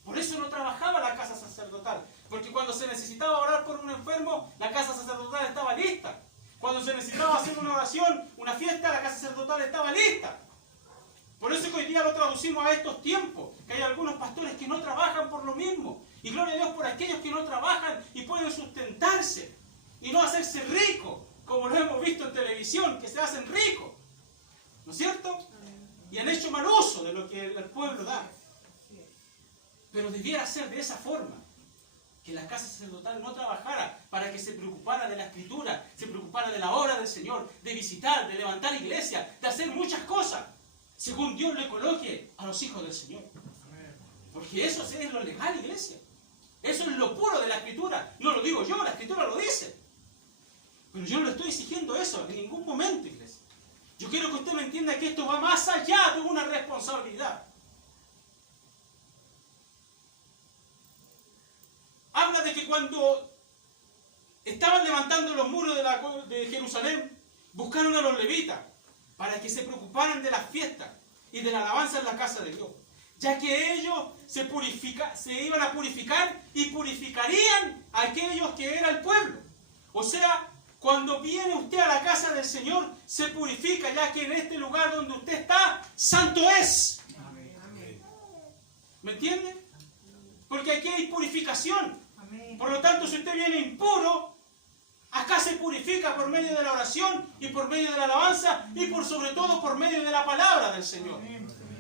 Por eso no trabajaba la casa sacerdotal, porque cuando se necesitaba orar por un enfermo, la casa sacerdotal estaba lista. Cuando se necesitaba hacer una oración, una fiesta, la casa sacerdotal estaba lista. Por eso que hoy día lo traducimos a estos tiempos, que hay algunos pastores que no trabajan por lo mismo. Y gloria a Dios por aquellos que no trabajan y pueden sustentarse y no hacerse ricos, como lo hemos visto en televisión, que se hacen ricos. ¿No es cierto? Y han hecho mal uso de lo que el pueblo da. Pero debiera ser de esa forma, que la casa sacerdotal no trabajara para que se preocupara de la escritura, se preocupara de la obra del Señor, de visitar, de levantar iglesia, de hacer muchas cosas, según Dios le coloque a los hijos del Señor. Porque eso es lo legal, iglesia. Eso es lo puro de la escritura. No lo digo yo, la escritura lo dice. Pero yo no le estoy exigiendo eso en ningún momento, iglesia. Yo quiero que usted me entienda que esto va más allá de una responsabilidad. Habla de que cuando estaban levantando los muros de Jerusalén, buscaron a los levitas para que se preocuparan de las fiestas y de la alabanza en la casa de Dios. ya que ellos se iban a purificar y purificarían a aquellos que era el pueblo. O sea, cuando viene usted a la casa del Señor, se purifica, ya que en este lugar donde usted está, santo es. ¿Me entiende? Porque aquí hay purificación. Por lo tanto, si usted viene impuro, acá se purifica por medio de la oración y por medio de la alabanza y sobre todo por medio de la palabra del Señor.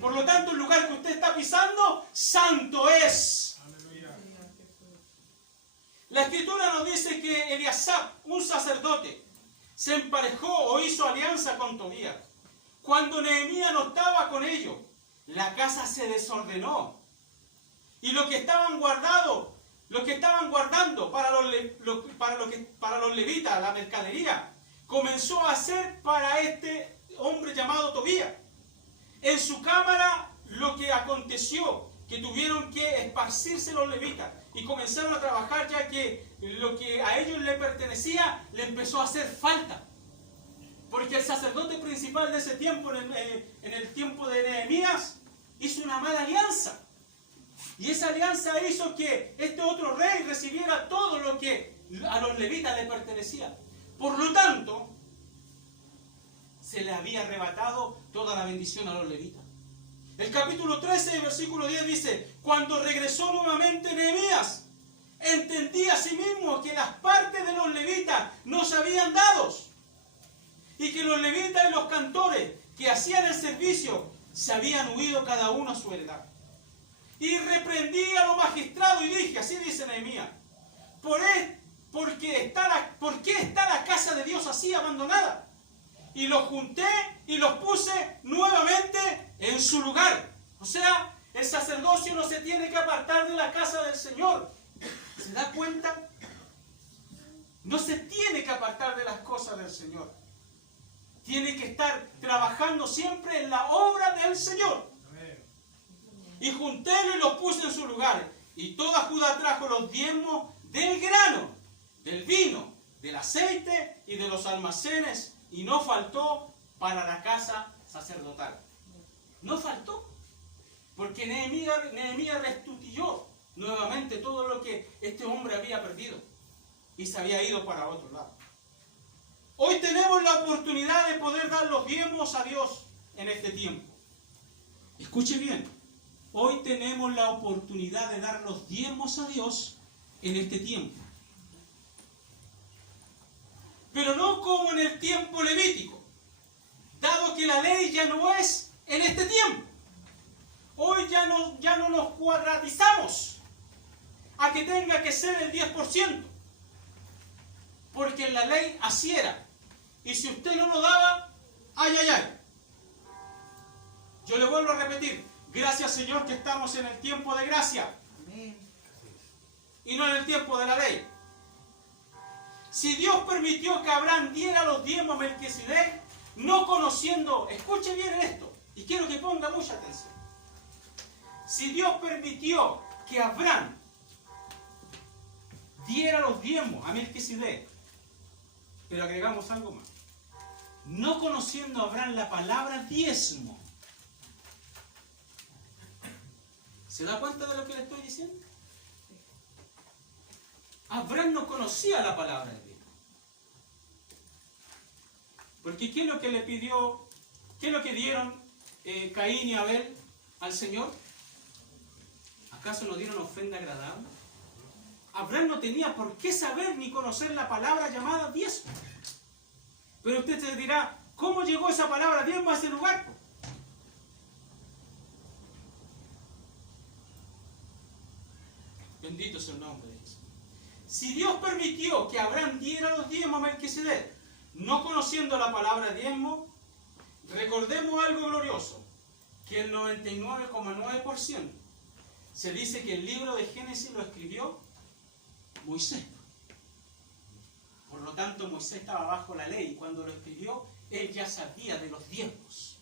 Por lo tanto, el lugar que usted está pisando, santo es. La Escritura nos dice que Eliasab, un sacerdote, se emparejó o hizo alianza con Tobías. Cuando Nehemías no estaba con ellos, la casa se desordenó. Y lo que estaban guardando para los levitas, la mercadería, comenzó a ser para este hombre llamado Tobías. En su cámara lo que aconteció, que tuvieron que esparcirse los levitas y comenzaron a trabajar, ya que lo que a ellos le pertenecía le empezó a hacer falta. Porque el sacerdote principal de ese tiempo, en el tiempo de Nehemías, hizo una mala alianza. Y esa alianza hizo que este otro rey recibiera todo lo que a los levitas le pertenecía. Por lo tanto, se le había arrebatado toda la bendición a los levitas. El capítulo 13, versículo 10 dice: cuando regresó nuevamente Nehemías, entendí a sí mismo que las partes de los levitas nos habían dados, y que los levitas y los cantores que hacían el servicio se habían huido cada uno a su heredad. Y reprendí a los magistrados y dije, así dice Nehemías, ¿por qué está la casa de Dios así abandonada? Y los junté y los puse nuevamente en su lugar. O sea, el sacerdocio no se tiene que apartar de la casa del Señor. ¿Se da cuenta? No se tiene que apartar de las cosas del Señor. Tiene que estar trabajando siempre en la obra del Señor. Y juntélo y los puse en su lugar. Y toda Judá trajo los diezmos del grano, del vino, del aceite y de los almacenes. Y no faltó para la casa sacerdotal. No faltó. Porque Nehemías restituyó nuevamente todo lo que este hombre había perdido. Y se había ido para otro lado. Hoy tenemos la oportunidad de poder dar los diezmos a Dios en este tiempo. Escuche bien. Hoy tenemos la oportunidad de dar los diezmos a Dios en este tiempo. Pero no como en el tiempo levítico, dado que la ley ya no es en este tiempo. Hoy ya no nos cuadratizamos a que tenga que ser el 10%, porque en la ley así era. Y si usted no lo daba, ay, ay, ay. Yo le vuelvo a repetir, gracias Señor que estamos en el tiempo de gracia. Amén. Y no en el tiempo de la ley. Si Dios permitió que Abraham diera los diezmos a Melquisedec, no conociendo, escuche bien esto, y quiero que ponga mucha atención. Si Dios permitió que Abraham diera los diezmos a Melquisedec, pero agregamos algo más, no conociendo Abraham la palabra diezmo, ¿se da cuenta de lo que le estoy diciendo? Abraham no conocía la palabra de Dios. Porque ¿qué es lo que le pidió? ¿Qué es lo que dieron Caín y Abel al Señor? ¿Acaso no dieron ofrenda agradable? Abraham no tenía por qué saber ni conocer la palabra llamada diezmo. Pero usted se dirá, ¿cómo llegó esa palabra diezmo a ese lugar? Bendito sea el nombre de Jesús. Si Dios permitió que Abraham diera los diezmos a Melquisedec, no conociendo la palabra diezmo, recordemos algo glorioso, que el 99,9% se dice que el libro de Génesis lo escribió Moisés. Por lo tanto, Moisés estaba bajo la ley y cuando lo escribió, él ya sabía de los diezmos.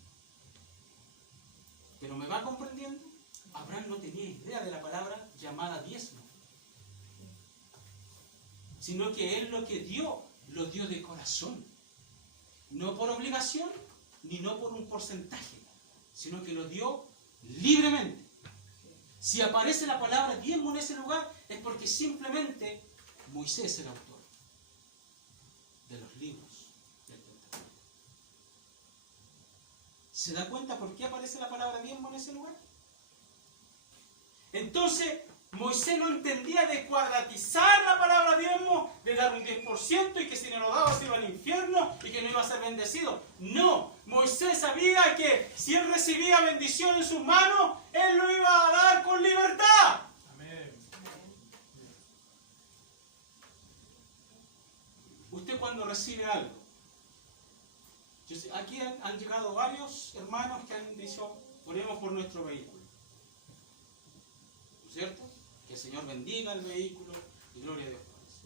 ¿Pero me va comprendiendo? Abraham no tenía idea de la palabra llamada diezmo, sino que él lo que dio, lo dio de corazón, no por obligación, ni no por un porcentaje, sino que lo dio libremente. Si aparece la palabra diezmo en ese lugar, es porque simplemente Moisés es el autor de los libros del Pentateuco. ¿Se da cuenta por qué aparece la palabra diezmo en ese lugar? Entonces, Moisés no entendía de cuadratizar la palabra diezmo, de dar un 10% y que si no lo daba se iba al infierno y que no iba a ser bendecido. No, Moisés sabía que si él recibía bendición en sus manos, él lo iba a dar con libertad. Amén. Usted cuando recibe algo, aquí han llegado varios hermanos que han dicho, oremos por nuestro vehículo. ¿No es cierto? Que el Señor bendiga el vehículo y gloria a Dios por eso.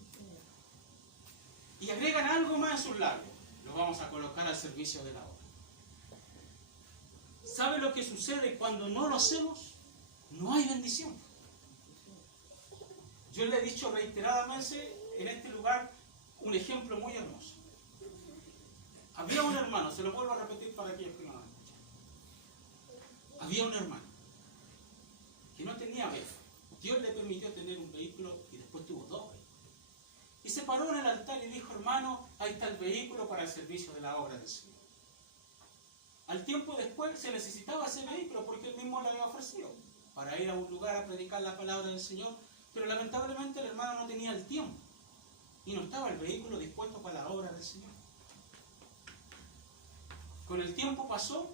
Y agregan algo más en sus labios. Lo vamos a colocar al servicio de la obra. ¿Sabe lo que sucede cuando no lo hacemos? No hay bendición. Yo le he dicho reiteradamente en este lugar un ejemplo muy hermoso. Había un hermano, se lo vuelvo a repetir para aquellos que no lo han escuchado. Había un hermano que no tenía vehículo. Dios le permitió tener un vehículo y después tuvo dos vehículos. Y se paró en el altar y dijo, hermano, ahí está el vehículo para el servicio de la obra del Señor. Al tiempo después se necesitaba ese vehículo porque él mismo lo había ofrecido para ir a un lugar a predicar la palabra del Señor, pero lamentablemente el hermano no tenía el tiempo y no estaba el vehículo dispuesto para la obra del Señor. Con el tiempo pasó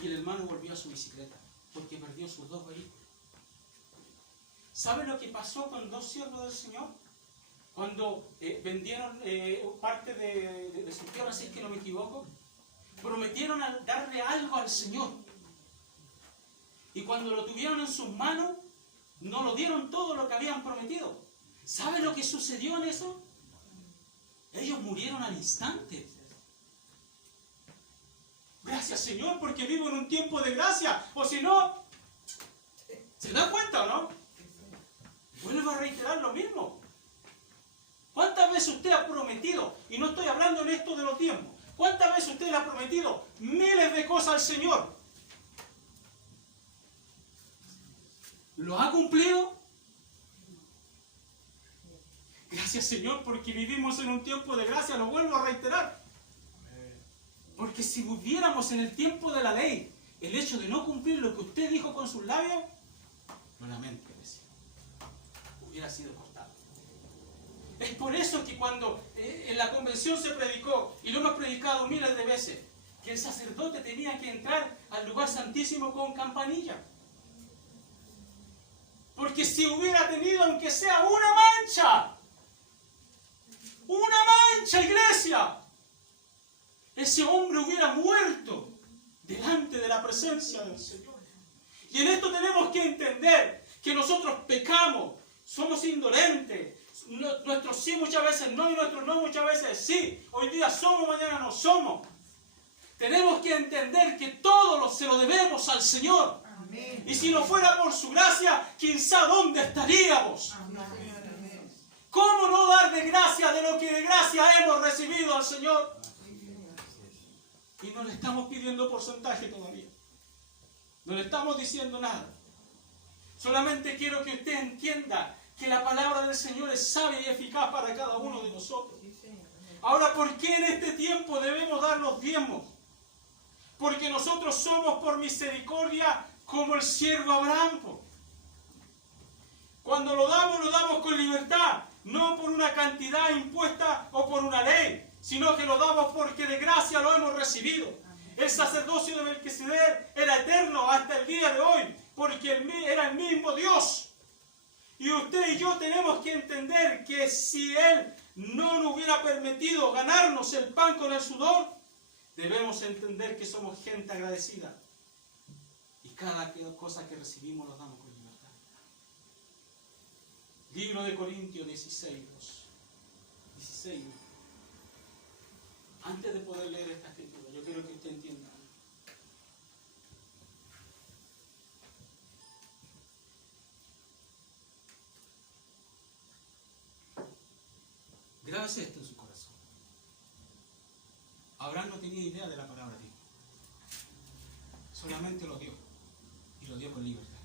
y el hermano volvió a su bicicleta porque perdió sus dos vehículos. ¿Sabe lo que pasó con dos siervos del Señor? Cuando vendieron parte de su tierra, si es que no me equivoco, prometieron darle algo al Señor. Y cuando lo tuvieron en sus manos, no lo dieron todo lo que habían prometido. ¿Sabe lo que sucedió en eso? Ellos murieron al instante. Gracias, Señor, porque vivo en un tiempo de gracia. O si no, ¿se da cuenta o no? Vuelvo a reiterar lo mismo. ¿Cuántas veces usted ha prometido? Y no estoy hablando en esto de los tiempos. ¿Cuántas veces usted le ha prometido miles de cosas al Señor? ¿Lo ha cumplido? Gracias, Señor, porque vivimos en un tiempo de gracia. Lo vuelvo a reiterar. Porque si viviéramos en el tiempo de la ley, el hecho de no cumplir lo que usted dijo con sus labios, lo lamento, hubiera sido cortado. Es por eso que cuando en la convención se predicó, y lo hemos predicado miles de veces, que el sacerdote tenía que entrar al lugar santísimo con campanilla. Porque si hubiera tenido, aunque sea una mancha, iglesia, ese hombre hubiera muerto delante de la presencia del Señor. Y en esto tenemos que entender que nosotros pecamos, somos indolentes, nuestros sí muchas veces no y nuestros no muchas veces sí. Hoy día somos, mañana no somos. Tenemos que entender que todo se lo debemos al Señor. Amén. Y si no fuera por su gracia, quién sabe dónde estaríamos. Amén. ¿Cómo no dar de gracia de lo que de gracia hemos recibido al Señor? Y no le estamos pidiendo porcentaje todavía. No le estamos diciendo nada. Solamente quiero que usted entienda que la palabra del Señor es sabia y eficaz para cada uno de nosotros. Ahora, ¿por qué en este tiempo debemos dar los diezmos? Porque nosotros somos por misericordia como el siervo Abraham. Cuando lo damos con libertad, no por una cantidad impuesta o por una ley, sino que lo damos porque de gracia lo hemos recibido. El sacerdocio de Melquisedec era eterno hasta el día de hoy, porque era el mismo Dios. Y usted y yo tenemos que entender que si Él no nos hubiera permitido ganarnos el pan con el sudor, debemos entender que somos gente agradecida. Y cada cosa que recibimos lo damos con libertad. Libro de Corintios 16. Antes de poder leer esta escritura, yo quiero que usted entienda. Grábese esto en su corazón. Abraham no tenía idea de la palabra de Dios. Solamente lo dio. Y lo dio con libertad.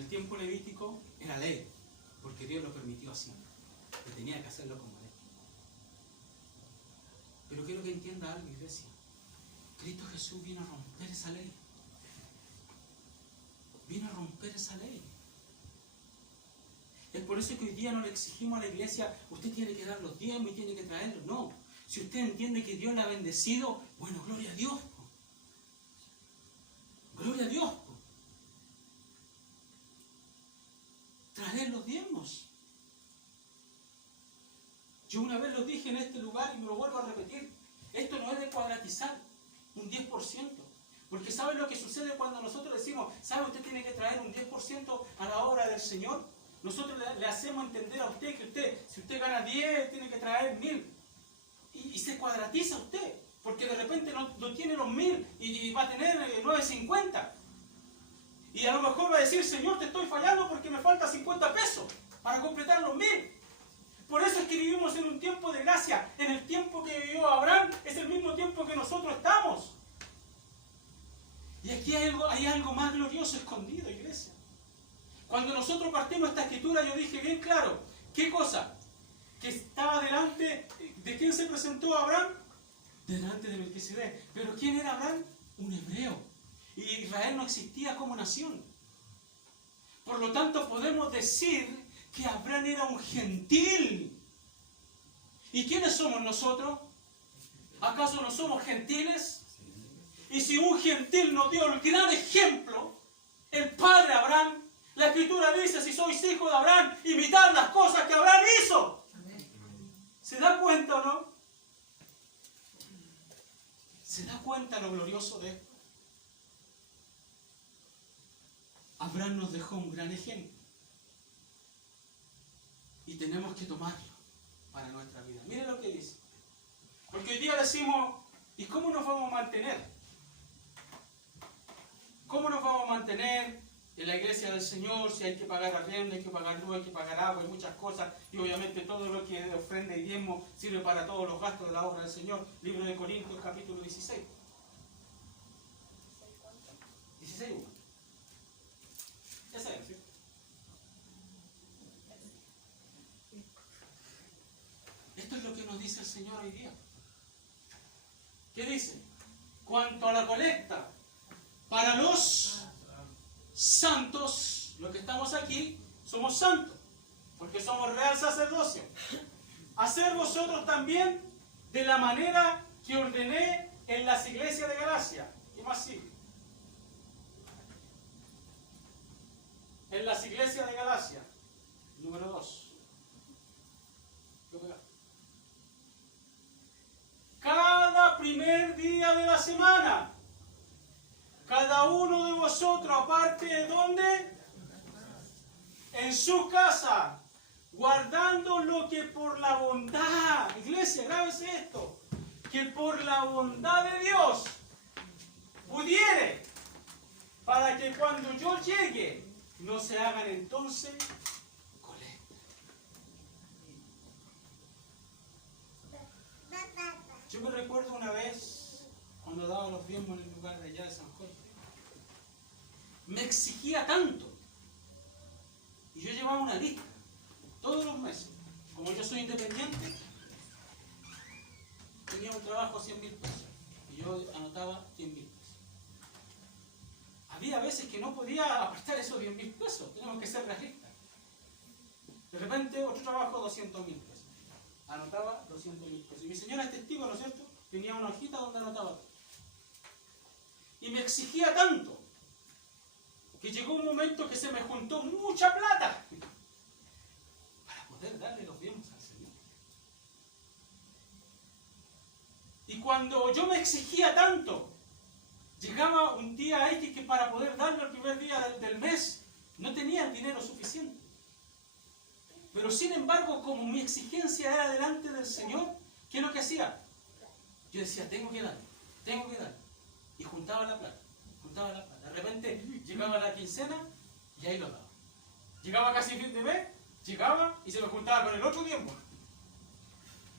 el tiempo levítico era ley, porque Dios lo permitió así, que tenía que hacerlo como ley. Pero quiero que entienda algo, iglesia. Cristo Jesús vino a romper esa ley. Vino a romper esa ley. Es por eso que hoy día no le exigimos a la iglesia, usted tiene que dar los diezmos y tiene que traerlos. No. Si usted entiende que Dios le ha bendecido, bueno, gloria a Dios. Gloria a Dios. Traer los diezmos. Yo una vez lo dije en este lugar y me lo vuelvo a repetir. Esto no es de cuadratizar un 10%. Porque ¿sabe lo que sucede cuando nosotros decimos, sabe, usted tiene que traer un 10% a la obra del Señor? Nosotros le hacemos entender a usted que si usted gana 10, tiene que traer 1000. Y se cuadratiza usted, porque de repente no tiene los 1000 y va a tener 950. Y a lo mejor va a decir, Señor, te estoy fallando porque me falta 50 pesos para completar los 1000. Por eso es que vivimos en un tiempo de gracia. En el tiempo que vivió Abraham es el mismo tiempo que nosotros estamos. Y aquí hay algo más glorioso escondido, iglesia. Cuando nosotros partimos esta escritura, yo dije bien claro, ¿qué cosa? Que estaba delante, ¿de quién se presentó Abraham? Delante de Melquisedec. ¿Pero quién era Abraham? Un hebreo. Y Israel no existía como nación. Por lo tanto, podemos decir que Abraham era un gentil. ¿Y quiénes somos nosotros? ¿Acaso no somos gentiles? Y si un gentil nos dio el gran ejemplo, el padre Abraham, la escritura dice, si sois hijos de Abraham, imitad las cosas que Abraham hizo. ¿Se da cuenta o no? ¿Se da cuenta lo glorioso de esto? Abraham nos dejó un gran ejemplo. Y tenemos que tomarlo para nuestra vida. Miren lo que dice. Porque hoy día decimos, ¿y cómo nos vamos a mantener? ¿Cómo nos vamos a mantener en la iglesia del Señor? Si hay que pagar arriendo, hay que pagar luz, hay que pagar agua, hay muchas cosas. Y obviamente todo lo que es ofrenda y diezmo sirve para todos los gastos de la obra del Señor. Libro de Corintios, capítulo 16. 16, ¿no? Ya saben, ¿sí? Esto es lo que nos dice el Señor hoy día. ¿Qué dice? Cuanto a la colecta para los santos, los que estamos aquí, somos santos, porque somos real sacerdocio. Hacer vosotros también de la manera que ordené en las iglesias de Galacia. ¿Qué más sigue? En las iglesias de Galacia, número 2. Cada primer día de la semana, cada uno de vosotros, aparte de dónde, en su casa, guardando lo que por la bondad, iglesia, grábese esto, que por la bondad de Dios pudiere, para que cuando yo llegue, no se hagan entonces colectas. Yo me recuerdo una vez, cuando daba los diezmos en el lugar de allá de San Jorge, me exigía tanto, y yo llevaba una lista, todos los meses. Como yo soy independiente, tenía un trabajo a 100.000 pesos, y yo anotaba 100.000 pesos. Había veces que no podía apartar esos 10.000 pesos, teníamos que ser realistas. De repente, otro trabajo, 200.000 pesos. Anotaba 200.000 pesos. Y mi señora es testigo, ¿no es cierto? Tenía una hojita donde anotaba todo. Y me exigía tanto, que llegó un momento que se me juntó mucha plata para poder darle los diezmos al Señor. Y cuando yo me exigía tanto, llegaba un día ahí que para poder darle el primer día del mes, no tenía el dinero suficiente. Pero sin embargo, como mi exigencia era delante del Señor, ¿qué es lo que hacía? Yo decía, tengo que dar. Y juntaba la plata. De repente llegaba la quincena y ahí lo daba. Llegaba casi fin de mes, llegaba y se me juntaba con el otro tiempo.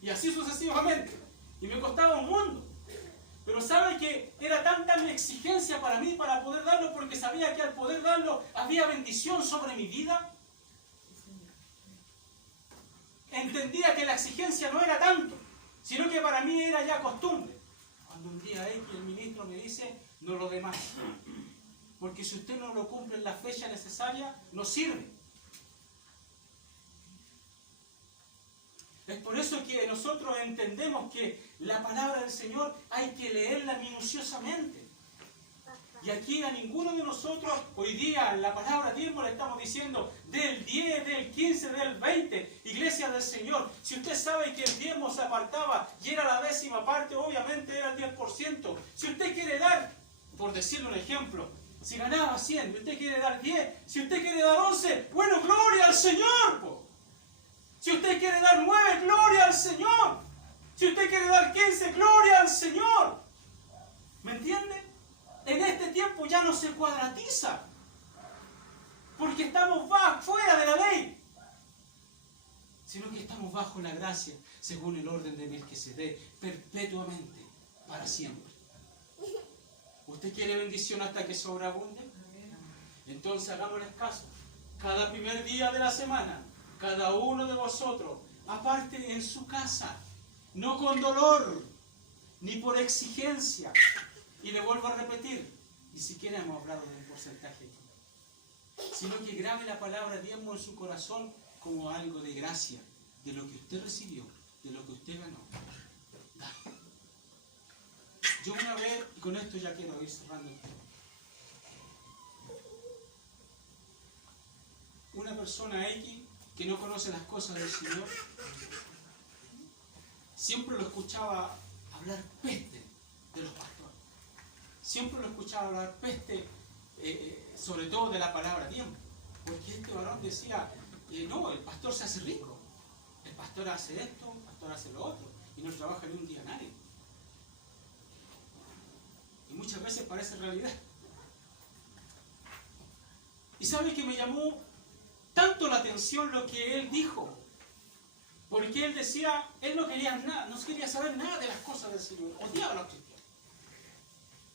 Y así sucesivamente. Y me costaba un mundo. Pero ¿sabe que era tanta mi exigencia para mí para poder darlo? Porque sabía que al poder darlo había bendición sobre mi vida. Entendía que la exigencia no era tanto, sino que para mí era ya costumbre. Cuando un día X el ministro me dice, no lo dé más. Porque si usted no lo cumple en la fecha necesaria, no sirve. Es por eso que nosotros entendemos que la palabra del Señor hay que leerla minuciosamente. Y aquí a ninguno de nosotros, hoy día en la palabra diezmo le estamos diciendo del 10, del 15, del 20, iglesia del Señor. Si usted sabe que el diezmo se apartaba y era la 10ª parte, obviamente era el 10%. Si usted quiere dar, por decirle un ejemplo, si ganaba 100 y usted quiere dar 10, si usted quiere dar 11, bueno, gloria al Señor, po. Si usted quiere dar 9, gloria al Señor. Si usted quiere dar 15, gloria al Señor. ¿Me entiende? En este tiempo ya no se cuadratiza. Porque estamos fuera de la ley. Sino que estamos bajo la gracia, según el orden de Melquisedec, perpetuamente, para siempre. ¿Usted quiere bendición hasta que sobreabunde? Entonces hagámosles caso. Cada primer día de la semana, cada uno de vosotros, aparte en su casa, no con dolor, ni por exigencia. Y le vuelvo a repetir, ni siquiera hemos hablado del porcentaje aquí, sino que grabe la palabra diezmo en su corazón como algo de gracia, de lo que usted recibió, de lo que usted ganó. Dale. Yo una vez, y con esto ya quiero ir cerrando el tema. Una persona X que no conoce las cosas del Señor, siempre lo escuchaba hablar peste de los pastores. Siempre lo escuchaba hablar peste, sobre todo de la palabra diezmo. Porque este varón decía, no, el pastor se hace rico. El pastor hace esto, el pastor hace lo otro. Y no trabaja ni un día nadie. Y muchas veces parece realidad. Y sabe que me llamó tanto la atención lo que él dijo. Porque él decía, él no quería nada, no quería saber nada de las cosas del Señor. Odiaba a los cristianos.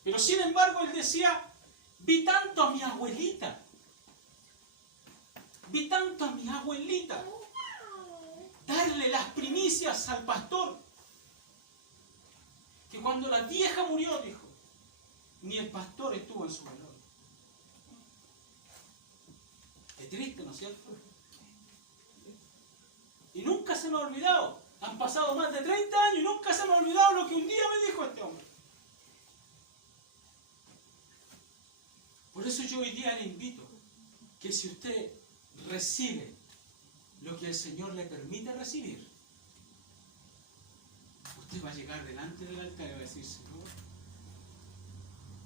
Pero sin embargo él decía, vi tanto a mi abuelita darle las primicias al pastor, que cuando la vieja murió, dijo, ni el pastor estuvo en su velorio. Es triste, ¿no es cierto? Y nunca se me ha olvidado. Han pasado más de 30 años y nunca se me ha olvidado lo que un día me dijo este hombre. Por eso yo hoy día le invito que si usted recibe lo que el Señor le permite recibir, usted va a llegar delante del altar y va a decir, Señor,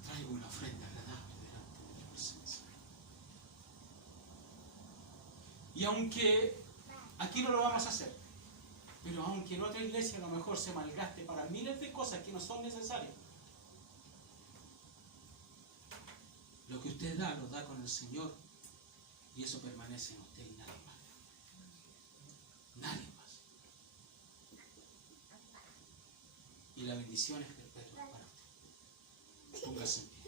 traigo una ofrenda agradable delante de tu presencia. Y aunque aquí no lo vamos a hacer, pero aunque en otra iglesia a lo mejor se malgaste para miles de cosas que no son necesarias, lo que usted da, lo da con el Señor, y eso permanece en usted y nadie más. Nadie más. Y la bendición es perpetua para usted. Póngase en pie.